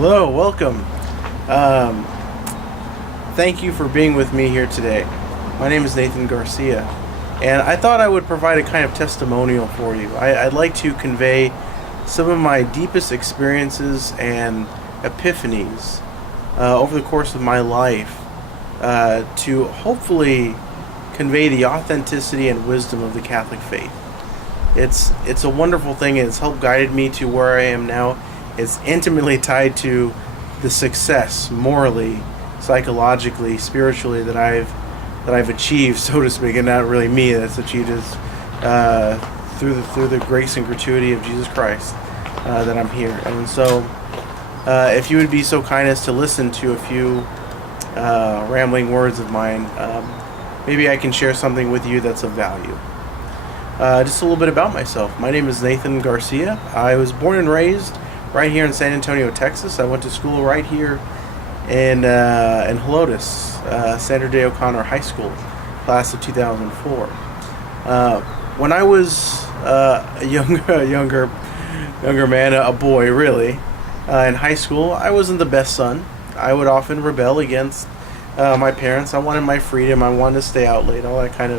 Hello, welcome. Um, Thank you for being with me here today. My name is Nathan Garcia, and I thought I would provide a kind of testimonial for you. I'd like to convey some of my deepest experiences and epiphanies over the course of my life to hopefully convey the authenticity and wisdom of the Catholic faith. It's a wonderful thing, and it's helped guided me to where I am now. It's intimately tied to the success morally, psychologically, spiritually that I've achieved, so to speak, and not really me that's achieved is through the grace and gratuity of Jesus Christ that I'm here. And so, if you would be so kind as to listen to a few rambling words of mine, maybe I can share something with you that's of value. Just a little bit about myself. My name is Nathan Garcia. I was born and raised right here in San Antonio, Texas. I went to school right here in Helotes, Sandra Day O'Connor High School, class of 2004. When I was a younger man, a boy really, in high school, I wasn't the best son. I would often rebel against my parents. I wanted my freedom. I wanted to stay out late, all that kind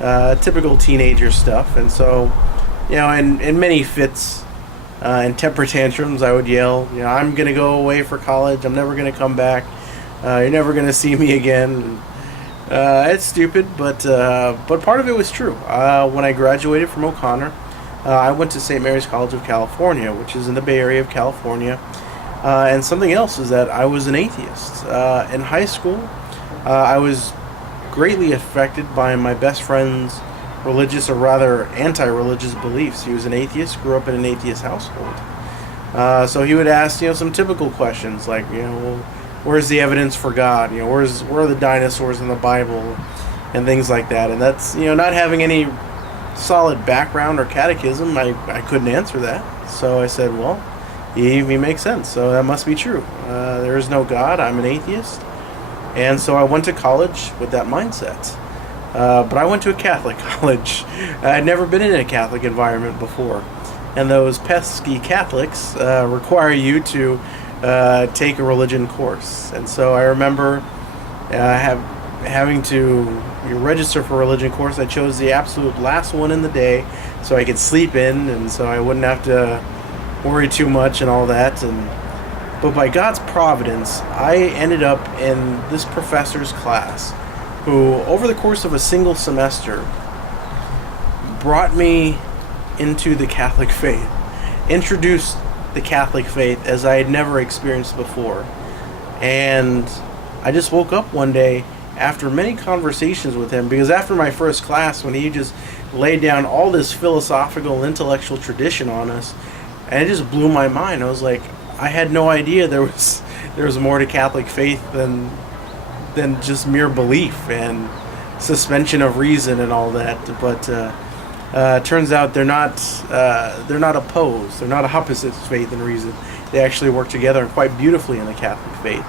of typical teenager stuff. And so, in many fits and temper tantrums, I would yell, I'm going to go away for college. I'm never going to come back. You're never going to see me again. It's stupid, but part of it was true. When I graduated from O'Connor, I went to St. Mary's College of California, which is in the Bay Area of California. And something else is that I was an atheist. In high school, I was greatly affected by my best friend's religious, or rather anti-religious beliefs. He was an atheist, grew up in an atheist household. So he would ask, some typical questions like, well, where's the evidence for God? Where are the dinosaurs in the Bible, and things like that. And that's, not having any solid background or catechism, I couldn't answer that. So I said, well, he makes sense. So that must be true. There is no God. I'm an atheist. And so I went to college with that mindset. But I went to a Catholic college. I had never been in a Catholic environment before. And those pesky Catholics require you to take a religion course. And so I remember having to register for a religion course. I chose the absolute last one in the day so I could sleep in, and so I wouldn't have to worry too much and all that. But by God's providence, I ended up in this professor's class who, over the course of a single semester, brought me into the Catholic faith, introduced the Catholic faith as I had never experienced before. And I just woke up one day after many conversations with him, because after my first class, when he just laid down all this philosophical and intellectual tradition on us, and it just blew my mind. I was like, I had no idea there was more to Catholic faith than just mere belief and suspension of reason and all that. But turns out they're not opposed. They're not opposites, faith and reason. They actually work together quite beautifully in the Catholic faith.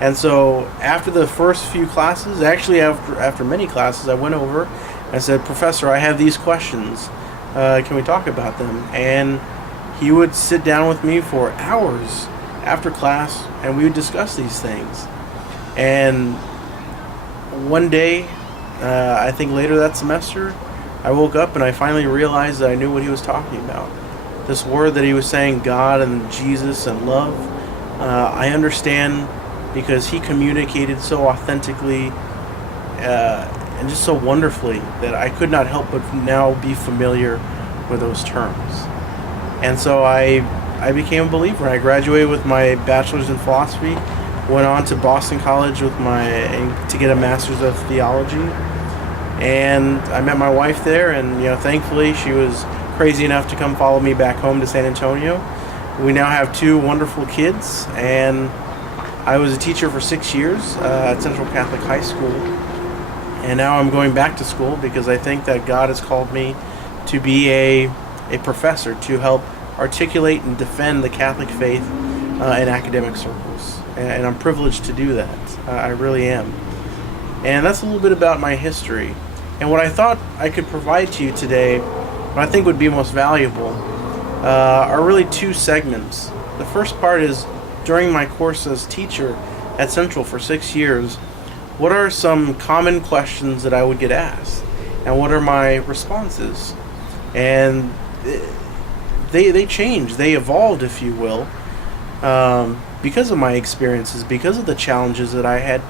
And so after the first few classes, actually after many classes, I went over and said, Professor, I have these questions. Can we talk about them? And he would sit down with me for hours after class, and we would discuss these things. And one day, I think later that semester, I woke up and I finally realized that I knew what he was talking about. This word that he was saying, God and Jesus and love, I understand because he communicated so authentically and just so wonderfully that I could not help but now be familiar with those terms. And so I became a believer. I graduated with my bachelor's in philosophy, went on to Boston College to get a master's of theology, and I met my wife there, and thankfully she was crazy enough to come follow me back home to San Antonio. We now have 2 wonderful kids, and I was a teacher for 6 years at Central Catholic High School, and now I'm going back to school because I think that God has called me to be a professor to help articulate and defend the Catholic faith in academic circles. And I'm privileged to do that. I really am. And that's a little bit about my history. And what I thought I could provide to you today, what I think would be most valuable, are really 2 segments. The first part is during my course as teacher at Central for 6 years, what are some common questions that I would get asked, and what are my responses? And they changed, they evolved, if you will, because of my experiences, because of the challenges that I had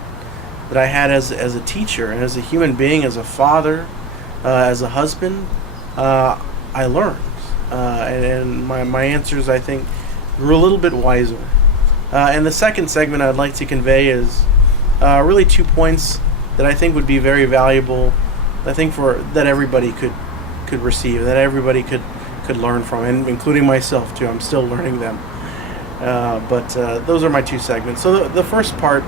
as a teacher and as a human being, as a father, as a husband. I learned, and my answers, I think, grew a little bit wiser. And the second segment I'd like to convey is really 2 points that I think would be very valuable. I think that everybody could receive, that everybody could learn from, and including myself too. I'm still learning them. But those are my 2 segments. So the first part,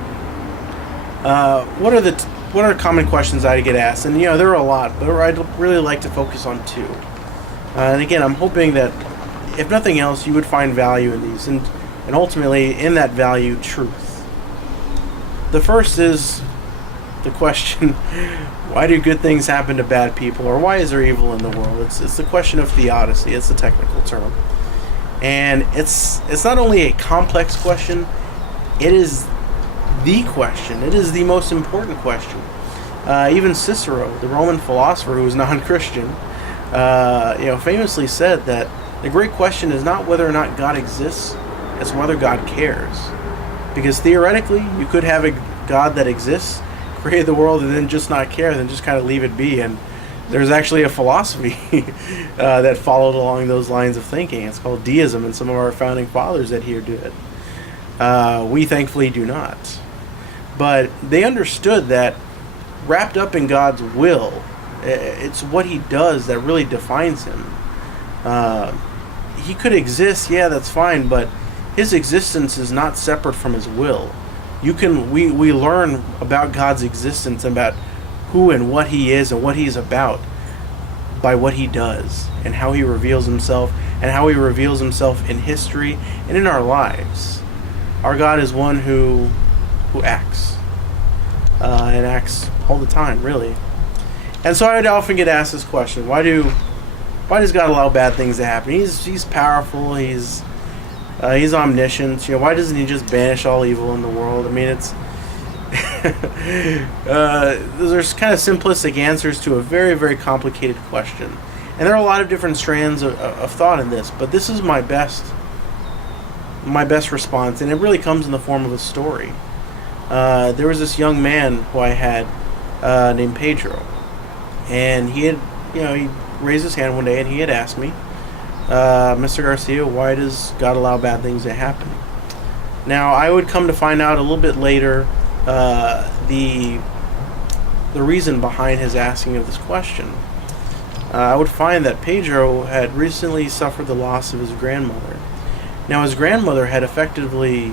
what are common questions I get asked? And there are a lot, but I'd really like to focus on 2. And again, I'm hoping that, if nothing else, you would find value in these, and ultimately, in that value, truth. The first is the question, why do good things happen to bad people, or why is there evil in the world? It's the question of theodicy. It's the technical term. And it's not only a complex question, it is the question. It is the most important question. Even Cicero, the Roman philosopher who was non-Christian, famously said that the great question is not whether or not God exists, it's whether God cares. Because theoretically, you could have a God that exists, create the world, and then just not care, then just kind of leave it be. And there's actually a philosophy that followed along those lines of thinking. It's called deism, and some of our founding fathers adhered to it. We thankfully do not. But they understood that wrapped up in God's will, it's what he does that really defines him. He could exist, yeah, that's fine, but his existence is not separate from his will. We learn about God's existence, about who and what he is and what he's about, by what he does and how he reveals himself, and how he reveals himself in history and in our lives. Our God is one who acts, and acts all the time, really. And so I would often get asked this question: Why does God allow bad things to happen? He's powerful. He's omniscient. Why doesn't he just banish all evil in the world? I mean, it's there's kind of simplistic answers to a very, very complicated question, and there are a lot of different strands of thought in this. But this is my best response, and it really comes in the form of a story. There was this young man who I had named Pedro, and he raised his hand one day and he had asked me, Mr. Garcia, why does God allow bad things to happen? Now, I would come to find out a little bit later the reason behind his asking of this question. I would find that Pedro had recently suffered the loss of his grandmother. Now, his grandmother had effectively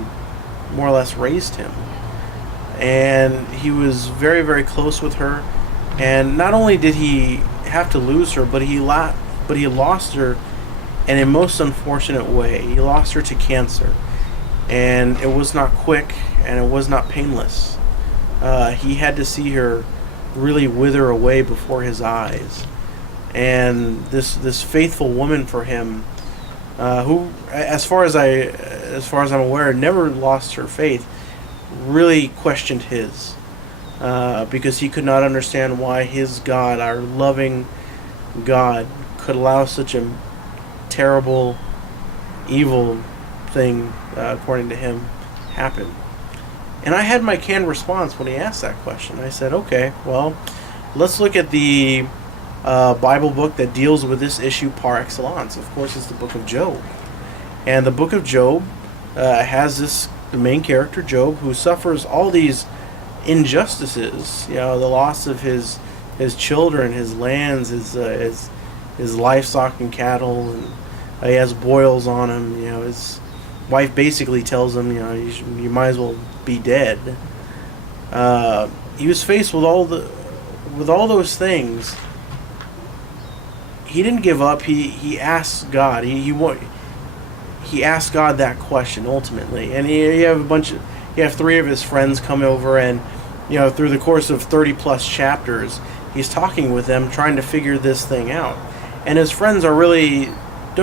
more or less raised him, and he was very, very close with her. And not only did he have to lose her, but he lost her in a most unfortunate way. He lost her to cancer, and it was not quick, and it was not painless. He had to see her really wither away before his eyes. And this faithful woman for him, who, as far as I'm aware, never lost her faith, really questioned his, because he could not understand why his God, our loving God, could allow such a terrible, evil thing, according to him, happen. And I had my canned response when he asked that question. I said, okay, well, let's look at the Bible book that deals with this issue par excellence. Of course, it's the book of Job. And the book of Job has the main character, Job, who suffers all these injustices, the loss of his children, his lands, his livestock and cattle, and he has boils on him. His wife basically tells him, you might as well be dead. He was faced with all those things. He didn't give up. He asked God. He asked God that question ultimately, and you have 3 of his friends come over, and through the course of 30 plus chapters, he's talking with them, trying to figure this thing out. And his friends don't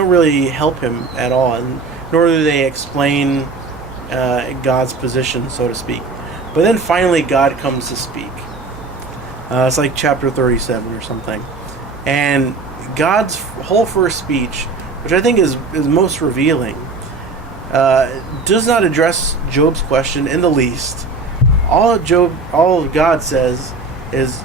really help him at all, and nor do they explain God's position, so to speak. But then finally God comes to speak. It's like chapter 37 or something. And God's whole first speech, which I think is most revealing, does not address Job's question in the least. All God says is,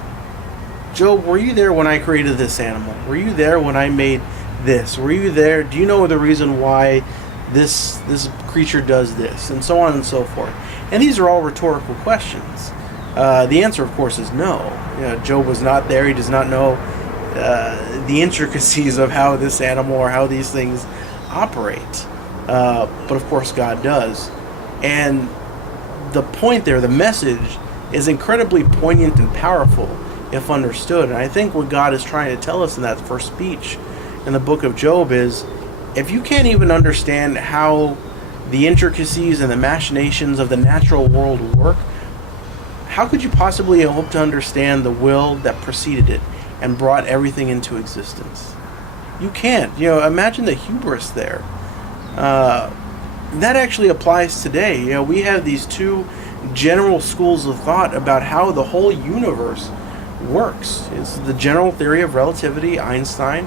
Job, were you there when I created this animal? Were you there when I made this? Were you there? Do you know the reason why this creature does this? And so on and so forth. And these are all rhetorical questions. The answer, of course, is no. Job was not there. He does not know the intricacies of how this animal or how these things operate. But of course God does. And the point there, the message, is incredibly poignant and powerful if understood. And I think what God is trying to tell us in that first speech in the book of Job is, if you can't even understand how the intricacies and the machinations of the natural world work, how could you possibly hope to understand the will that preceded it and brought everything into existence? You can't. Imagine the hubris there. That actually applies today. We have these two general schools of thought about how the whole universe works. It's the general theory of relativity, Einstein.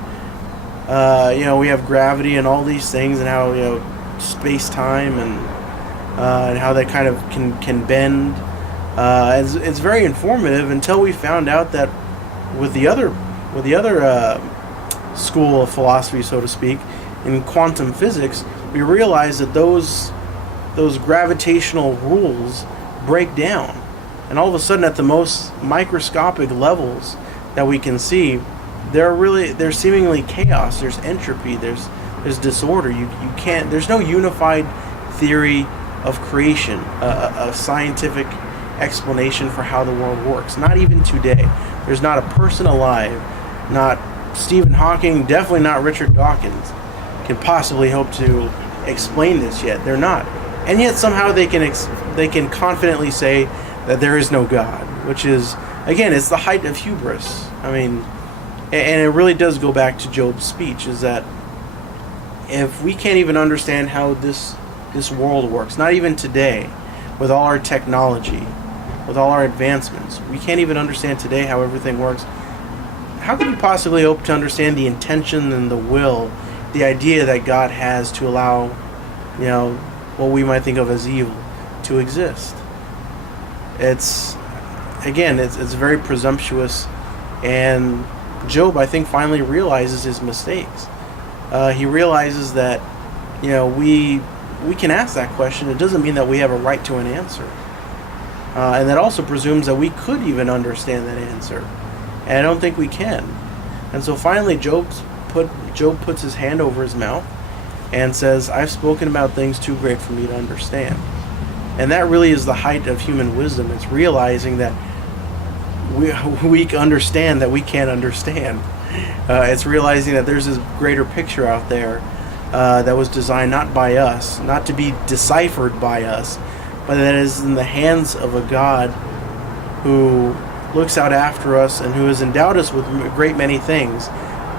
We have gravity and all these things, and how space-time and how that kind of can bend. It's very informative until we found out that with the other school of philosophy, so to speak, in quantum physics, we realized that those gravitational rules break down, and all of a sudden, at the most microscopic levels that we can see, there's seemingly chaos. There's entropy. There's disorder. You can't. There's no unified theory of creation, a scientific explanation for how the world works. Not even today. There's not a person alive, not Stephen Hawking, definitely not Richard Dawkins, can possibly hope to explain this yet. They're not. And yet somehow they can confidently say that there is no God, which is, again, it's the height of hubris. I mean, and it really does go back to Job's speech, is that if we can't even understand how this world works, not even today, with all our technology, with all our advancements, we can't even understand today how everything works. How could you possibly hope to understand the intention and the will, the idea that God has to allow, what we might think of as evil to exist? It's very presumptuous, and Job, I think, finally realizes his mistakes. He realizes that, we can ask that question. It doesn't mean that we have a right to an answer. And that also presumes that we could even understand that answer. And I don't think we can. And so finally Job puts his hand over his mouth and says, I've spoken about things too great for me to understand. And that really is the height of human wisdom. It's realizing that we understand that we can't understand. It's realizing that there's this greater picture out there that was designed not by us, not to be deciphered by us, but that is in the hands of a God who looks out after us and who has endowed us with a great many things,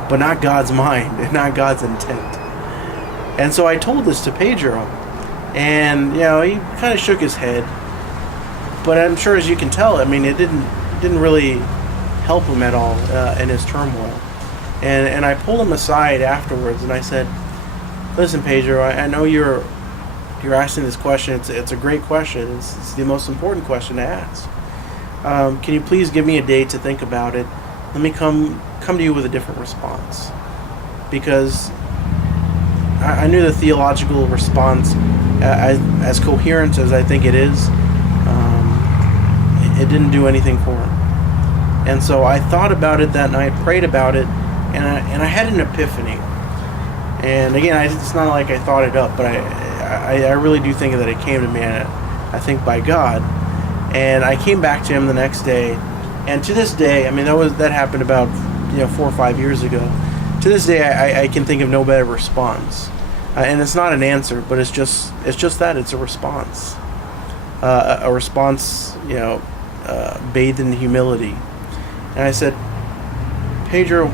but not God's mind and not God's intent. And so I told this to Pedro, and he kind of shook his head, but I'm sure, as you can tell, I mean, it didn't really help him at all in his turmoil. And I pulled him aside afterwards, and I said, listen, Pedro, I know you're asking this question. It's a great question. It's the most important question to ask. Can you please give me a day to think about it? Let me come to you with a different response. Because I knew the theological response, as coherent as I think it is, it didn't do anything for him. And so I thought about it that night, prayed about it, and I had an epiphany. And again, it's not like I thought it up, but I really do think that it came to me, I think by God. And I came back to him the next day, and to this day, I mean, that happened about 4 or 5 years ago. To this day, I can think of no better response, and it's not an answer, but it's just that it's a response, bathed in humility. And I said, Pedro,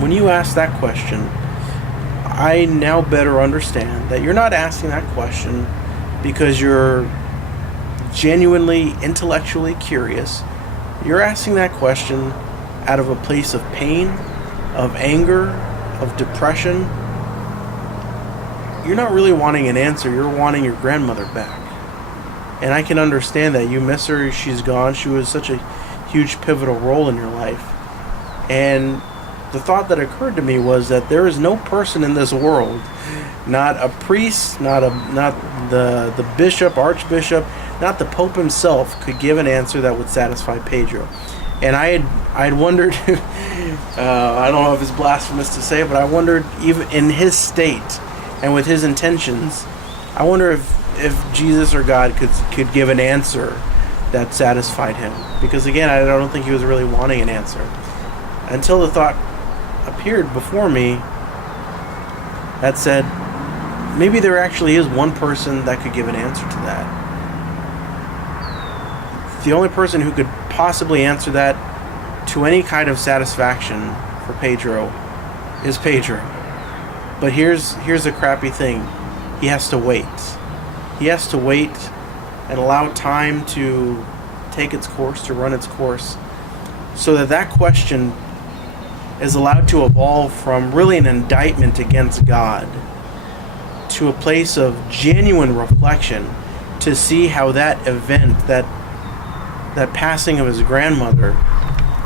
when you ask that question, I now better understand that you're not asking that question because you're genuinely intellectually curious. You're asking that question out of a place of pain, of anger, of depression. You're not really wanting an answer. You're wanting your grandmother back. And I can understand that. You miss her. She's gone. She was such a huge pivotal role in your life. And the thought that occurred to me was that there is no person in this world, not a priest, not the bishop, archbishop, not the Pope himself, could give an answer that would satisfy Pedro. And I had wondered, I don't know if it's blasphemous to say, but I wondered, even in his state and with his intentions, I wonder if Jesus or God could give an answer that satisfied him. Because again, I don't think he was really wanting an answer. Until the thought appeared before me that said, maybe there actually is one person that could give an answer to that. The only person who could possibly answer that to any kind of satisfaction for Pedro is Pedro. But here's the crappy thing. He has to wait. He has to wait and allow time to take its course, to run its course, so that question is allowed to evolve from really an indictment against God to a place of genuine reflection, to see how that event, that passing of his grandmother,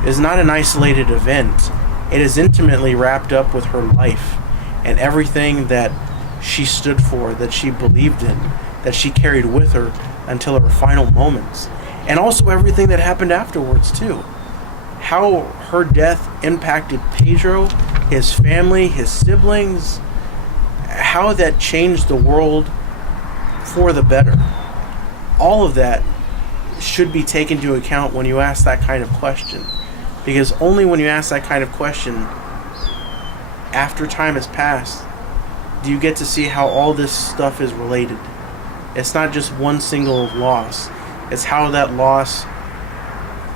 is not an isolated event. It is intimately wrapped up with her life and everything that she stood for, that she believed in, that she carried with her until her final moments. And also everything that happened afterwards too. How her death impacted Pedro, his family, his siblings, how that changed the world for the better. All of that should be taken into account when you ask that kind of question. Because only when you ask that kind of question, after time has passed, do you get to see how all this stuff is related. It's not just one single loss. It's how that loss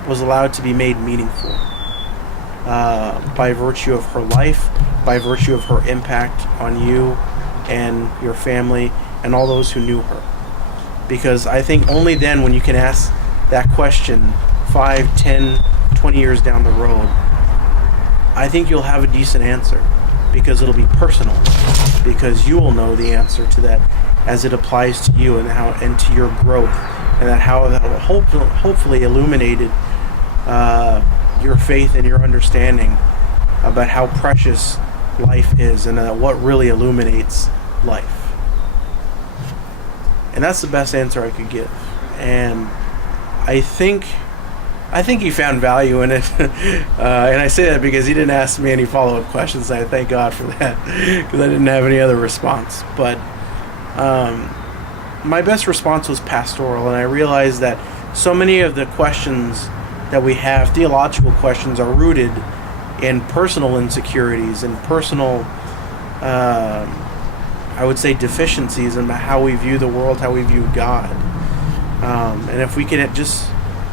was allowed to be made meaningful. By virtue of her life, by virtue of her impact on you and your family and all those who knew her. Because I think only then, when you can ask that question 5, 10, 20 years down the road, I think you'll have a decent answer, because it'll be personal, because you will know the answer to that as it applies to you and to your growth, and how that will hopefully illuminated your faith and your understanding about how precious life is, and what really illuminates life. And that's the best answer I could give. And I think he found value in it. And I say that because he didn't ask me any follow-up questions. I thank God for that, because I didn't have any other response. But my best response was pastoral, and I realized that so many of the questions that we have, theological questions, are rooted in personal insecurities and personal, I would say, deficiencies in how we view the world, how we view God. And if we could just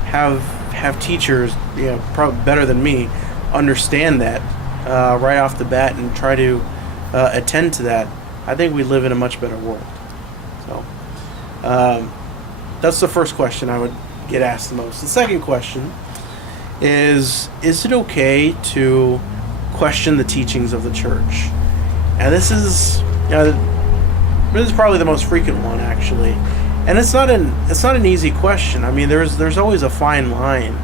have teachers, probably better than me, understand that right off the bat and try to attend to that, I think we live in a much better world. So that's the first question I would get asked the most. The second question is it okay to question the teachings of the church? And this is probably the most frequent one, actually. And it's not an easy question. I mean, there's always a fine line.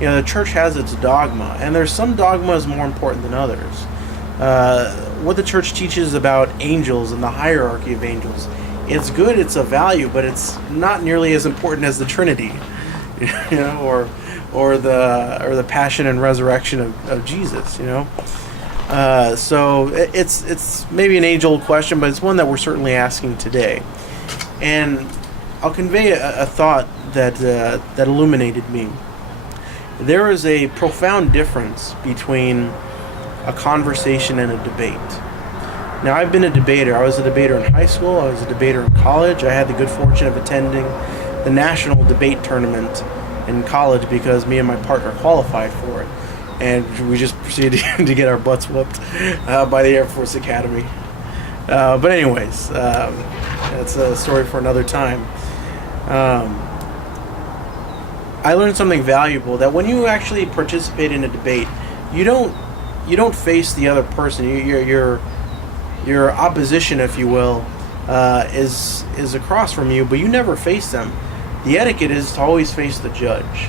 The church has its dogma, and there's some dogmas more important than others. What the church teaches about angels and the hierarchy of angels, it's good, it's a value, but it's not nearly as important as the Trinity, or the passion and resurrection of Jesus, So it's maybe an age-old question, but it's one that we're certainly asking today. And I'll convey a thought that illuminated me. There is a profound difference between a conversation and a debate. Now, I've been a debater. I was a debater in high school. I was a debater in college. I had the good fortune of attending the national debate tournament in college because me and my partner qualified for it. And we just proceeded to get our butts whooped by the Air Force Academy. But anyways, that's a story for another time. I learned something valuable, that when you actually participate in a debate, you don't face the other person. Your opposition, if you will, is across from you, but you never face them. The etiquette is to always face the judge,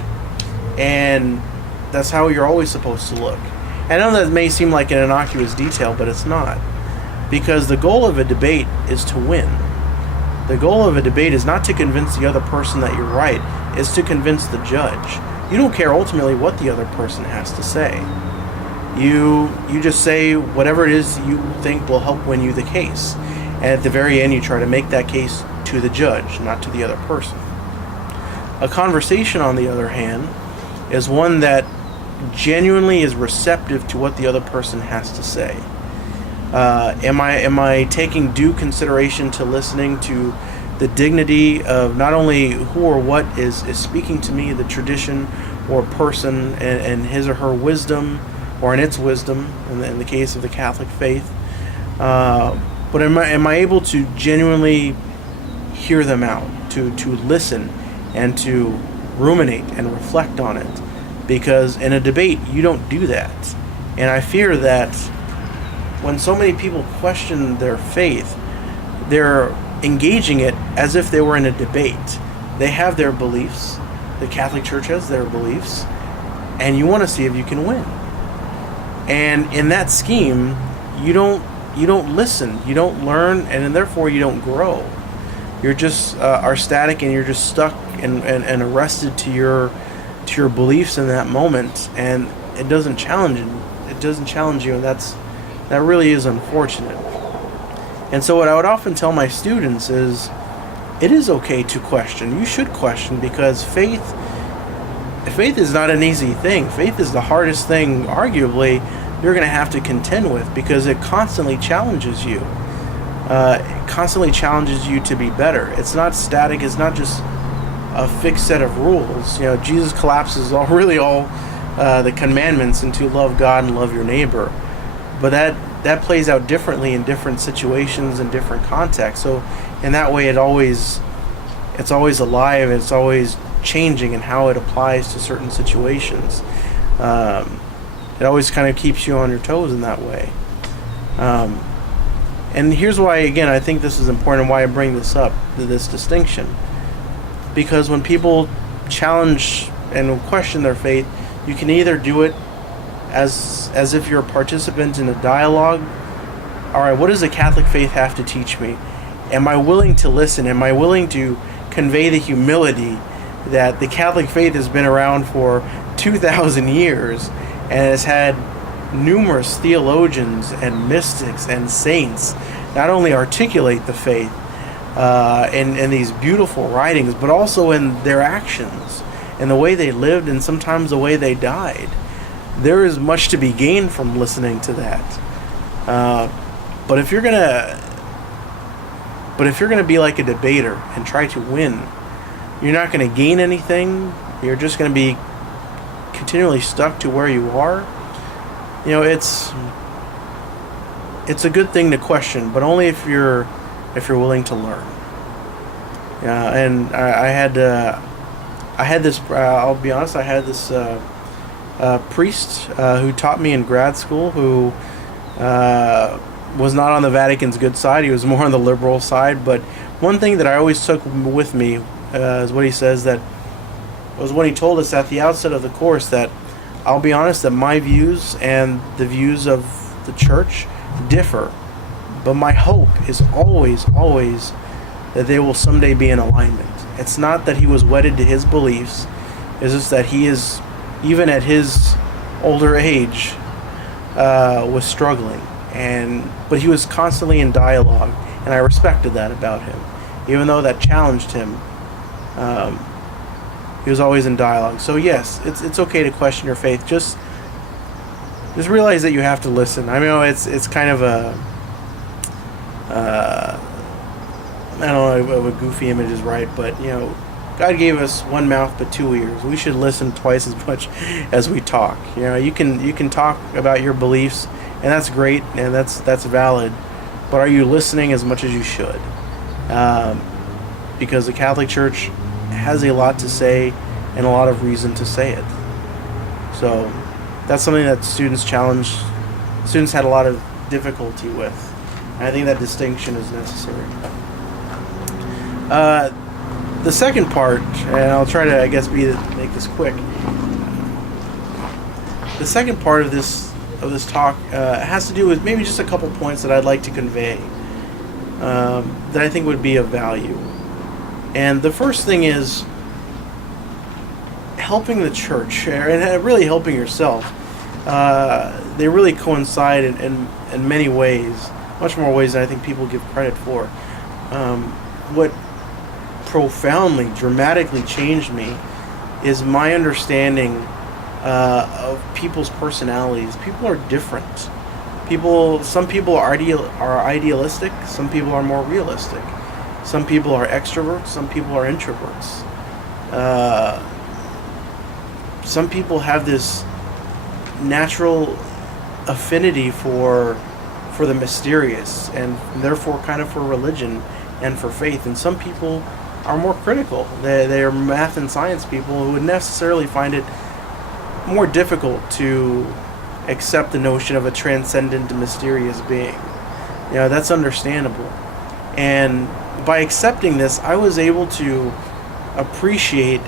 and that's how you're always supposed to look. I know that may seem like an innocuous detail, but it's not, because the goal of a debate is to win. The goal of a debate is not to convince the other person that you're right, it's to convince the judge. You don't care ultimately what the other person has to say. You just say whatever it is you think will help win you the case. And at the very end, you try to make that case to the judge, not to the other person. A conversation, on the other hand, is one that genuinely is receptive to what the other person has to say. Am I taking due consideration to listening to the dignity of not only who or what is speaking to me, the tradition or person, and his or her wisdom, or in its wisdom, in the case of the Catholic faith, but am I able to genuinely hear them out, to listen, and to ruminate and reflect on it? Because in a debate, you don't do that. And I fear that when so many people question their faith, they're engaging it as if they were in a debate. They have their beliefs. The Catholic Church has their beliefs. And you want to see if you can win. And in that scheme, you don't listen, you don't learn, and therefore you don't grow. You're just are static, and you're just stuck and arrested to your beliefs in that moment, and it doesn't challenge you. It doesn't challenge you, and that really is unfortunate. And so what I would often tell my students is, it is okay to question. You should question, because faith is not an easy thing. Faith is the hardest thing, arguably, you're going to have to contend with, because it constantly challenges you. It constantly challenges you to be better. It's not static. It's not just a fixed set of rules. Jesus collapses all the commandments into love God and love your neighbor. But that plays out differently in different situations and different contexts. So in that way, it's always alive. It's always changing in how it applies to certain situations. It always kind of keeps you on your toes in that way. And here's why, again, I think this is important, why I bring this up, this distinction. Because when people challenge and question their faith, you can either do it as if you're a participant in a dialogue. All right, what does the Catholic faith have to teach me? Am I willing to listen? Am I willing to convey the humility that the Catholic faith has been around for 2,000 years and has had numerous theologians and mystics and saints not only articulate the faith in these beautiful writings, but also in their actions, in the way they lived, and sometimes the way they died. There is much to be gained from listening to that. But if you're gonna be like a debater and try to win, you're not going to gain anything. You're just going to be continually stuck to where you are. It's a good thing to question, but only if you're willing to learn. And I had this. I'll be honest. I had this priest who taught me in grad school, who was not on the Vatican's good side. He was more on the liberal side. But one thing that I always took with me is what he says, that was when he told us at the outset of the course that, I'll be honest, that my views and the views of the church differ, but my hope is always that they will someday be in alignment. It's not that he was wedded to his beliefs, it's just that he is, even at his older age, was struggling, but he was constantly in dialogue, and I respected that about him. Even though that challenged him, he was always in dialogue. So yes, it's okay to question your faith. Just realize that you have to listen. I mean, it's kind of a I don't know if a goofy image is right, but God gave us one mouth but two ears. We should listen twice as much as we talk. You can talk about your beliefs, and that's great, and that's valid. but are you listening as much as you should? Because the Catholic Church has a lot to say and a lot of reason to say it. So that's something that students had a lot of difficulty with. And I think that distinction is necessary. The second part, and I'll try to, I guess, make this quick. The second part of this talk has to do with maybe just a couple points that I'd like to convey that I think would be of value. And the first thing is helping the church, and really helping yourself. They really coincide in many ways, much more ways than I think people give credit for. What profoundly, dramatically changed me is my understanding of people's personalities. People are different. Some people are idealistic. Some people are more realistic. Some people are extroverts. Some people are introverts. Some people have this natural affinity for the mysterious, and therefore kind of for religion and for faith. And some people are more critical. They are math and science people who would necessarily find it more difficult to accept the notion of a transcendent, mysterious being. That's understandable. And by accepting this, I was able to appreciate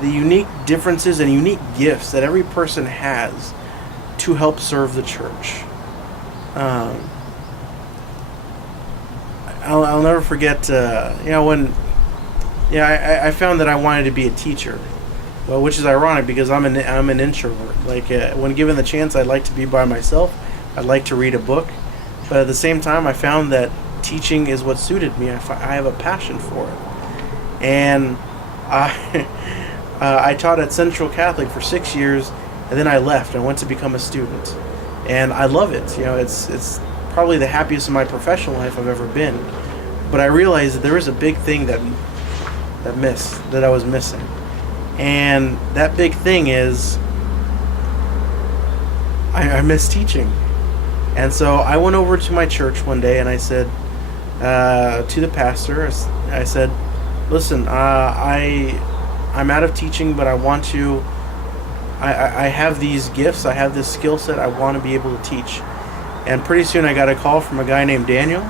the unique differences and unique gifts that every person has to help serve the church. I'll never forget, when I found that I wanted to be a teacher. Well, which is ironic because I'm an introvert. When given the chance, I'd like to be by myself. I'd like to read a book, but at the same time, I found that teaching is what suited me. I have a passion for it, and I taught at Central Catholic for 6 years, and then I left and went to become a student, and I love it. It's probably the happiest in my professional life I've ever been. But I realized that there was a big thing that I was missing. And that big thing is I miss teaching. And so I went over to my church one day and I said to the pastor, I said, listen, I'm out of teaching, but I want to, I have these gifts, I have this skill set, I want to be able to teach. And pretty soon I got a call from a guy named Daniel.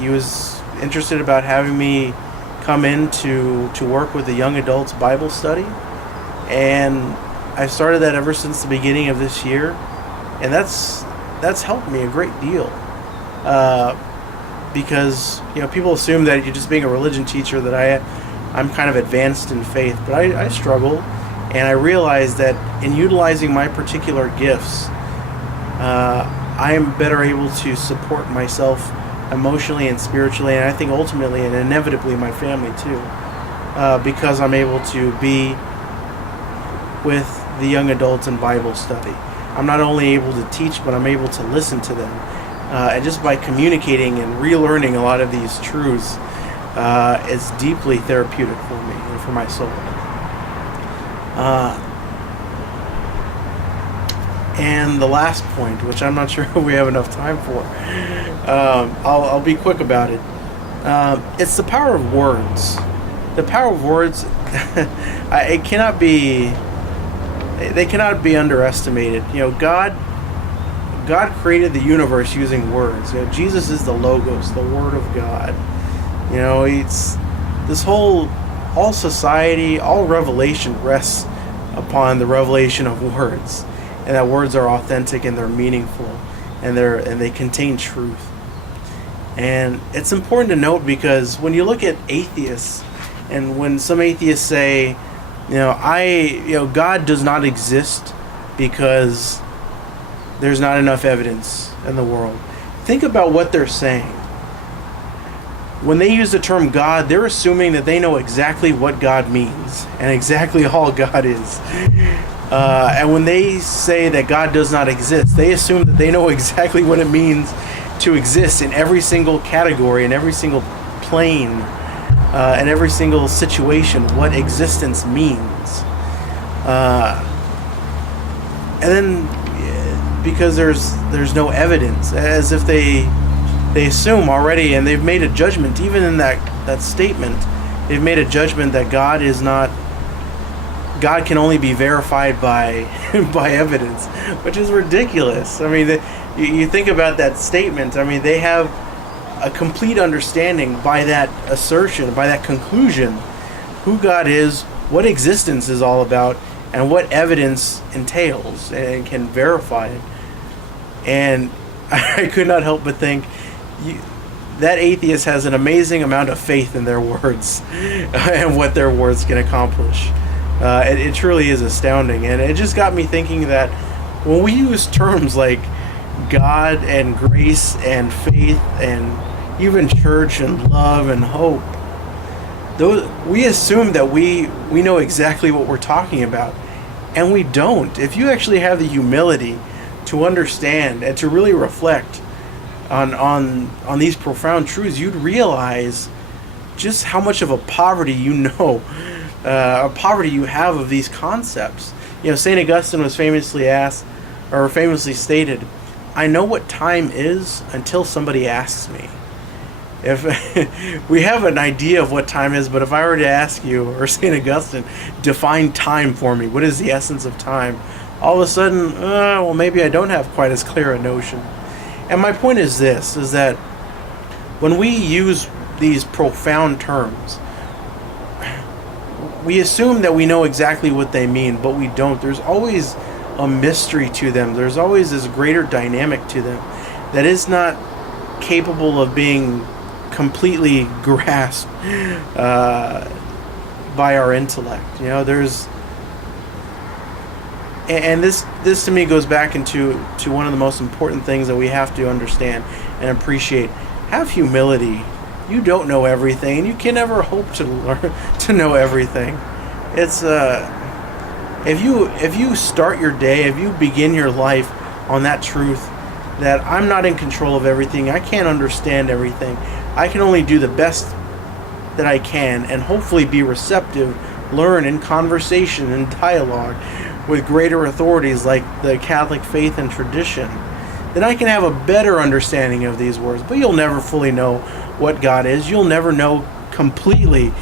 He was interested about having me come in to work with the young adults Bible study, and I've started that ever since the beginning of this year, and that's helped me a great deal, because people assume that you're just being a religion teacher that I'm kind of advanced in faith, but I struggle, and I realize that in utilizing my particular gifts, I am better able to support myself emotionally and spiritually, and I think ultimately and inevitably my family too, because I'm able to be with the young adults in Bible study. I'm not only able to teach, but I'm able to listen to them, and just by communicating and relearning a lot of these truths, it's deeply therapeutic for me and for my soul. And the last point, which I'm not sure we have enough time for, I'll be quick about it. It's the power of words. The power of words, they cannot be underestimated. God created the universe using words. Jesus is the Logos, the Word of God. It's this all society, all revelation rests upon the revelation of words. And that words are authentic and they're meaningful, and they contain truth. And it's important to note, because when you look at atheists, and when some atheists say, God does not exist because there's not enough evidence in the world. Think about what they're saying. When they use the term God, they're assuming that they know exactly what God means and exactly all God is. And when they say that God does not exist, they assume that they know exactly what it means to exist in every single category, in every single plane, in every single situation, what existence means. And then, because there's no evidence, as if they they assume already, and they've made a judgment, even in that statement, they've made a judgment that God can only be verified by by evidence, which is ridiculous. I mean, you think about that statement. I mean, they have a complete understanding by that assertion, by that conclusion, who God is, what existence is all about, and what evidence entails and can verify it. And I could not help but think that atheist has an amazing amount of faith in their words and what their words can accomplish. It truly is astounding. And it just got me thinking that when we use terms like God and grace and faith and even church and love and hope, we assume that we know exactly what we're talking about, and we don't. If you actually have the humility to understand and to really reflect on these profound truths, you'd realize just how much of a poverty a poverty you have of these concepts. You know, St. Augustine was famously stated, "I know what time is until somebody asks me." If we have an idea of what time is, but if I were to ask you, or St. Augustine, define time for me, what is the essence of time? All of a sudden, well, maybe I don't have quite as clear a notion. And my point is this, is that when we use these profound terms, we assume that we know exactly what they mean, but we don't. There's always a mystery to them. There's always this greater dynamic to them that is not capable of being completely grasped by our intellect. You know, and this to me goes back into one of the most important things that we have to understand and appreciate. Have humility. You don't know everything, and you can never hope to learn to know everything. It's if you start your day, if you begin your life on that truth that I'm not in control of everything, I can't understand everything, I can only do the best that I can, and hopefully be receptive, learn in conversation and dialogue with greater authorities like the Catholic faith and tradition, then I can have a better understanding of these words. But you'll never fully know what God is. You'll never know completely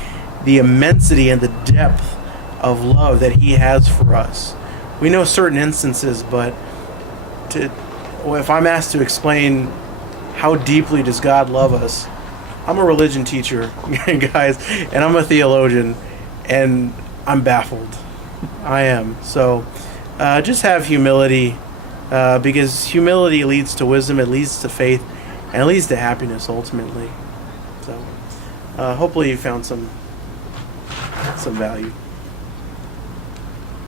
the immensity and the depth of love that He has for us. We know certain instances, but if I'm asked to explain how deeply does God love us, I'm a religion teacher, guys, and I'm a theologian, and I'm baffled. I am. So just have humility, because humility leads to wisdom, it leads to faith, and it leads to happiness ultimately. So hopefully you found some value.